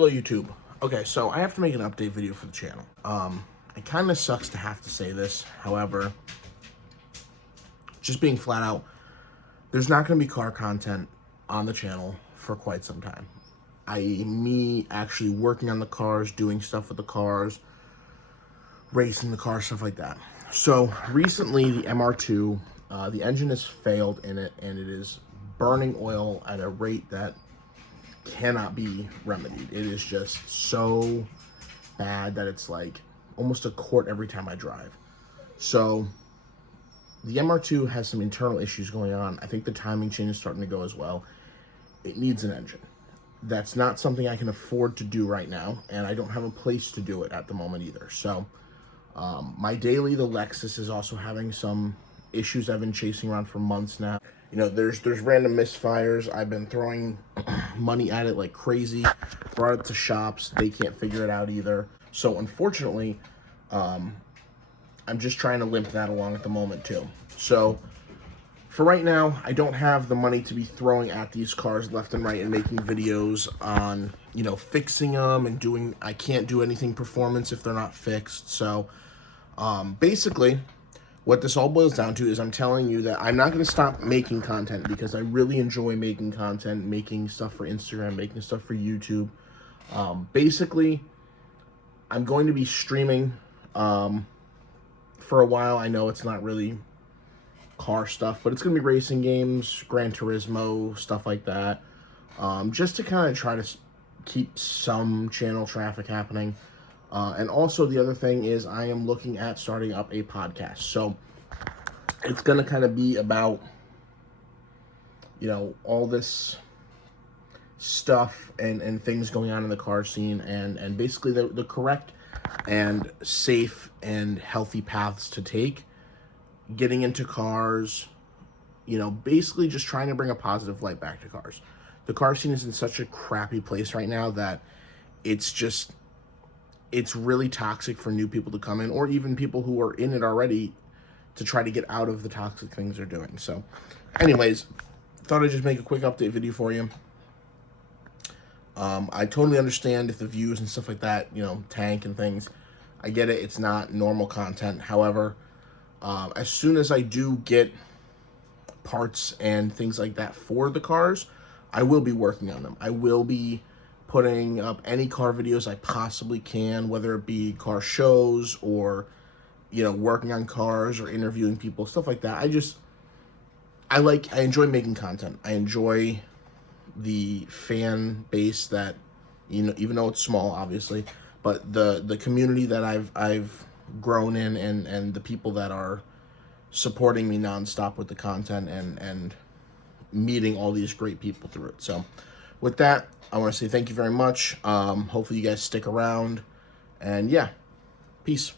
Hello YouTube. Okay, so I have to make an update video for the channel. It kind of sucks to have to say this. However, just being flat out, there's not going to be car content on the channel for quite some time. Me actually working on the cars, doing stuff with the cars, racing the cars, stuff like that. So recently the MR2, the engine has failed in it and it is burning oil at a rate that cannot be remedied. It is just so bad that it's like almost a quart every time I drive. So the MR2 has some internal issues going on. I think the timing chain is starting to go as well. It needs an engine. That's not something I can afford to do right now, and I don't have a place to do it at the moment either. So my daily, the Lexus, is also having some issues I've been chasing around for months now. You know, there's random misfires. I've been throwing money at it like crazy. Brought it to shops. They can't figure it out either. So unfortunately, I'm just trying to limp that along at the moment too. So for right now, I don't have the money to be throwing at these cars left and right and making videos on, you know, fixing them and doing, I can't do anything performance if they're not fixed. So basically, what this all boils down to is I'm telling you that I'm not going to stop making content because I really enjoy making content, making stuff for Instagram, making stuff for YouTube. Basically, I'm going to be streaming for a while. I know it's not really car stuff, but it's going to be racing games, Gran Turismo, stuff like that, just to kind of try to keep some channel traffic happening. And also the other thing is I am looking at starting up a podcast. So it's going to kind of be about, you know, all this stuff and things going on in the car scene and basically the correct and safe and healthy paths to take, getting into cars, you know, basically just trying to bring a positive light back to cars. The car scene is in such a crappy place right now that it's really toxic for new people to come in, or even people who are in it already, to try to get out of the toxic things they're doing. So anyways, thought I'd just make a quick update video for you. I totally understand if the views and stuff like that, you know, tank and things. I get it. It's not normal content. However, as soon as I do get parts and things like that for the cars, I will be working on them. I will be putting up any car videos I possibly can, whether it be car shows or, you know, working on cars or interviewing people, stuff like that. I enjoy making content. I enjoy the fan base that, you know, even though it's small, obviously, but the community that I've grown in and the people that are supporting me nonstop with the content and meeting all these great people through it. So with that, I want to say thank you very much. Hopefully you guys stick around, and yeah, peace.